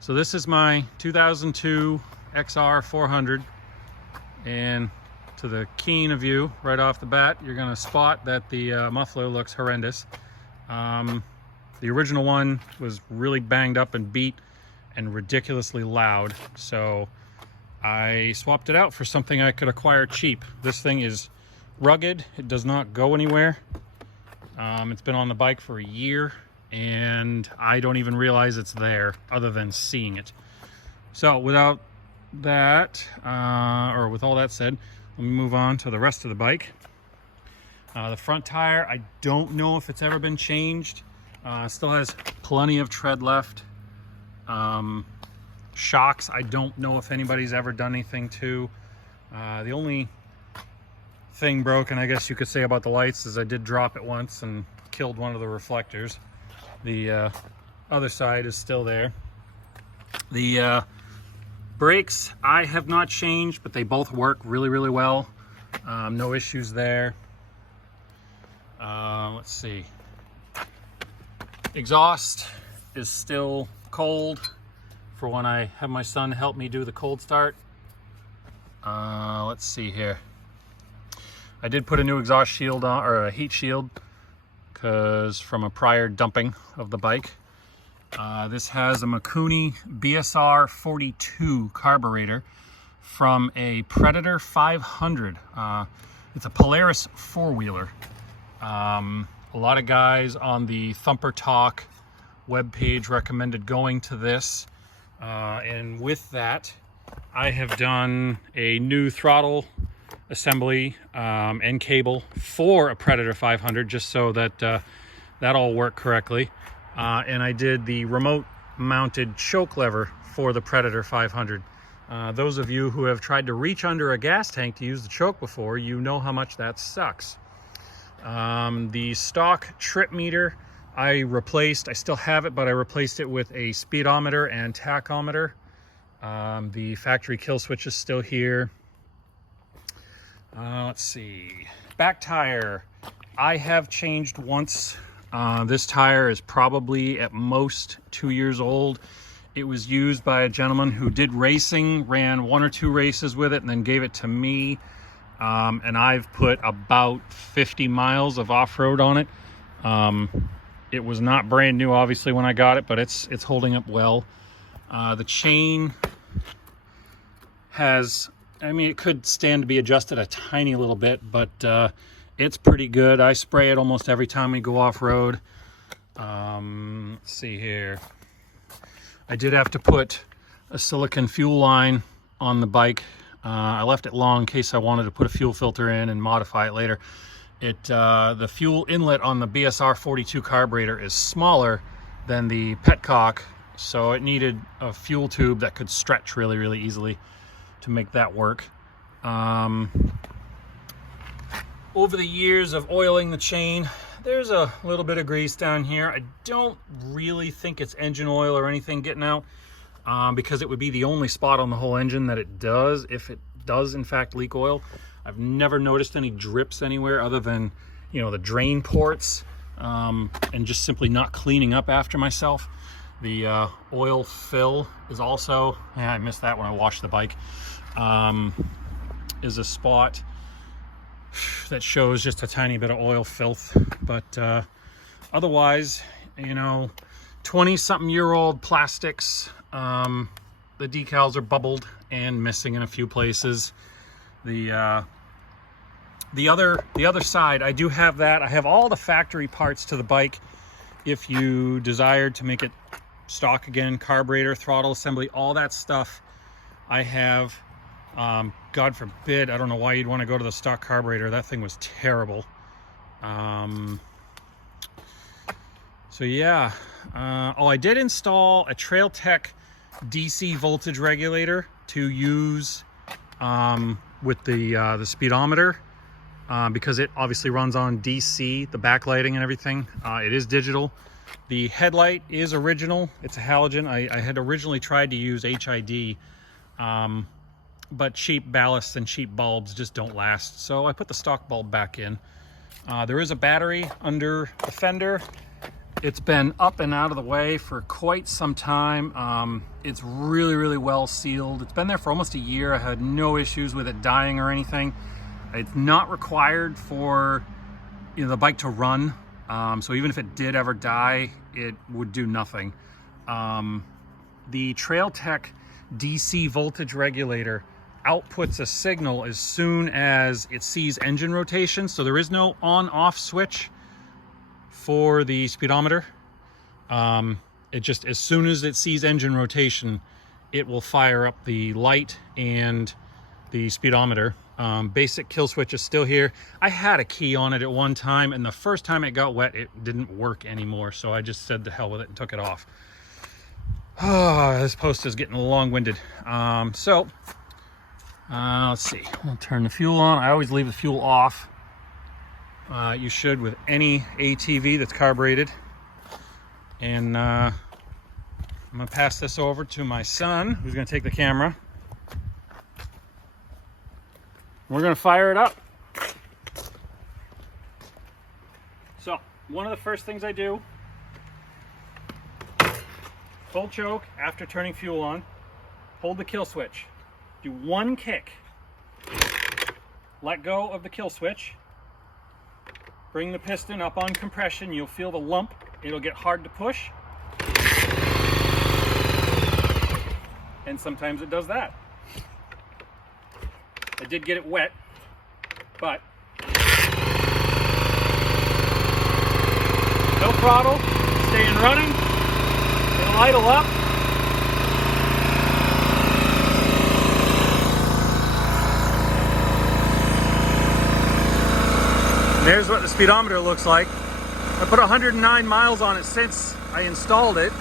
So this is my 2002 XR400, and to the keen of you right off the bat, you're going to spot that the muffler looks horrendous. The original one was really banged up and beat and ridiculously loud, so I swapped it out for something I could acquire cheap. This thing is rugged, it does not go anywhere. It's been on the bike for a year and I don't even realize it's there other than seeing it. So without that, or with all that said, let me move on to the rest of the bike. The front tire, I don't know if it's ever been changed. Still has plenty of tread left. Shocks, I don't know if anybody's ever done anything to. The only thing broken, I guess you could say, about the lights is I did drop it once and killed one of the reflectors. The other side is still there. The brakes I have not changed, but they both work really, really well. No issues there. Let's see. Exhaust is still cold for when I have my son help me do the cold start. Let's see here. I did put a new exhaust shield on, or a heat shield, because from a prior dumping of the bike. This has a Mikuni xr400 carburetor from a Predator 500. It's a Polaris four-wheeler. A lot of guys on the Thumper Talk webpage recommended going to this. And with that, I have done a new throttle assembly and cable for a Predator 500, just so that that all worked correctly. And I did the remote mounted choke lever for the Predator 500. Those of you who have tried to reach under a gas tank to use the choke before, you know how much that sucks. The stock trip meter I replaced. I still have it, but I replaced it with a speedometer and tachometer. The factory kill switch is still here. Let's see. Back tire, I have changed once. This tire is probably at most 2 years old. It was used by a gentleman who did racing, ran 1 or 2 races with it, and then gave it to me. And I've put about 50 miles of off-road on it. It was not brand new, obviously, when I got it, but it's holding up well. The chain has, I mean, it could stand to be adjusted a tiny little bit, but it's pretty good. I spray it almost every time we go off-road. Let's see here. I did have to put a silicone fuel line on the bike. I left it long in case I wanted to put a fuel filter in and modify it later. The fuel inlet on the BSR42 carburetor is smaller than the petcock, so it needed a fuel tube that could stretch really, really easily to make that work. Over the years of oiling the chain, there's a little bit of grease down here. I don't really think it's engine oil or anything getting out, because it would be the only spot on the whole engine that it does, if it does in fact leak oil. I've never noticed any drips anywhere other than, you know, the drain ports, and just simply not cleaning up after myself. The oil fill is also, yeah, I missed that when I washed the bike, is a spot that shows just a tiny bit of oil filth. But otherwise, you know, 20-something-year-old plastics. The decals are bubbled and missing in a few places. The other side, I do have that. I have all the factory parts to the bike. If you desired to make it stock again, carburetor, throttle assembly, all that stuff I have. God forbid, I don't know why you'd want to go to the stock carburetor. That thing was terrible. So yeah. I did install a Trail Tech DC voltage regulator to use with the speedometer, because it obviously runs on DC, the backlighting and everything. It is digital. The headlight is original. It's a halogen. I had originally tried to use HID, but cheap ballasts and cheap bulbs just don't last. So I put the stock bulb back in. There is a battery under the fender, It's been up and out of the way for quite some time. It's really, really well sealed. It's been there for almost a year. I had no issues with it dying or anything. It's not required for the bike to run. So even if it did ever die, it would do nothing. The TrailTech DC voltage regulator outputs a signal as soon as it sees engine rotation. So there is no on-off switch for the speedometer. It just, as soon as it sees engine rotation, it will fire up the light and the speedometer. Basic kill switch is still here. I had a key on it at one time, and the first time it got wet, it didn't work anymore. So I just said the hell with it and took it off. This post is getting long-winded. Let's see. I'll turn the fuel on. I always leave the fuel off. You should with any ATV that's carbureted. And I'm gonna pass this over to my son, who's gonna take the camera. We're gonna fire it up. So, one of the first things I do, full choke after turning fuel on, hold the kill switch. Do one kick. Let go of the kill switch. Bring the piston up on compression. You'll feel the lump. It'll get hard to push. And sometimes it does that. I did get it wet, but no throttle, staying running. It'll idle up. There's what the speedometer looks like. I put 109 miles on it since I installed it.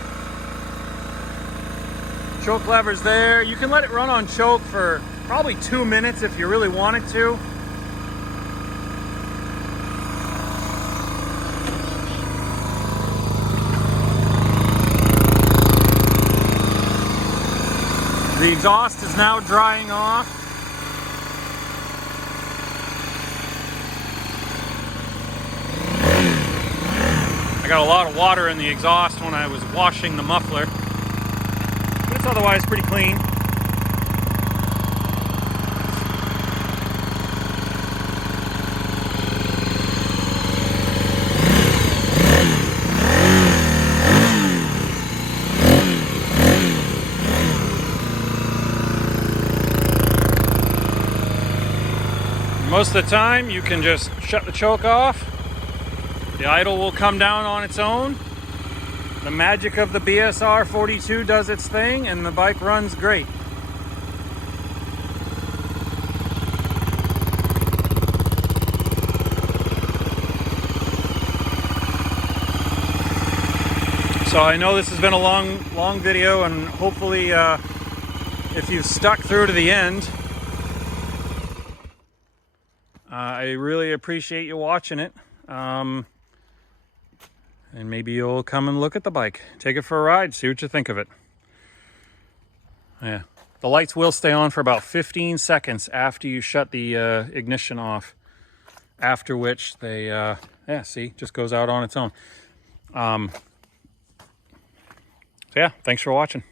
Choke lever's there. You can let it run on choke for probably 2 minutes if you really wanted to. The exhaust is now drying off. I got a lot of water in the exhaust when I was washing the muffler, but it's otherwise pretty clean. Most of the time you can just shut the choke off. The idle will come down on its own. The magic of the xr400 does its thing and the bike runs great. So I know this has been a long video, and hopefully if you've stuck through to the end, I really appreciate you watching it. And maybe you'll come and look at the bike. Take it for a ride, see what you think of it. Yeah, the lights will stay on for about 15 seconds after you shut the ignition off. After which they, yeah, see, just goes out on its own. So yeah, thanks for watching.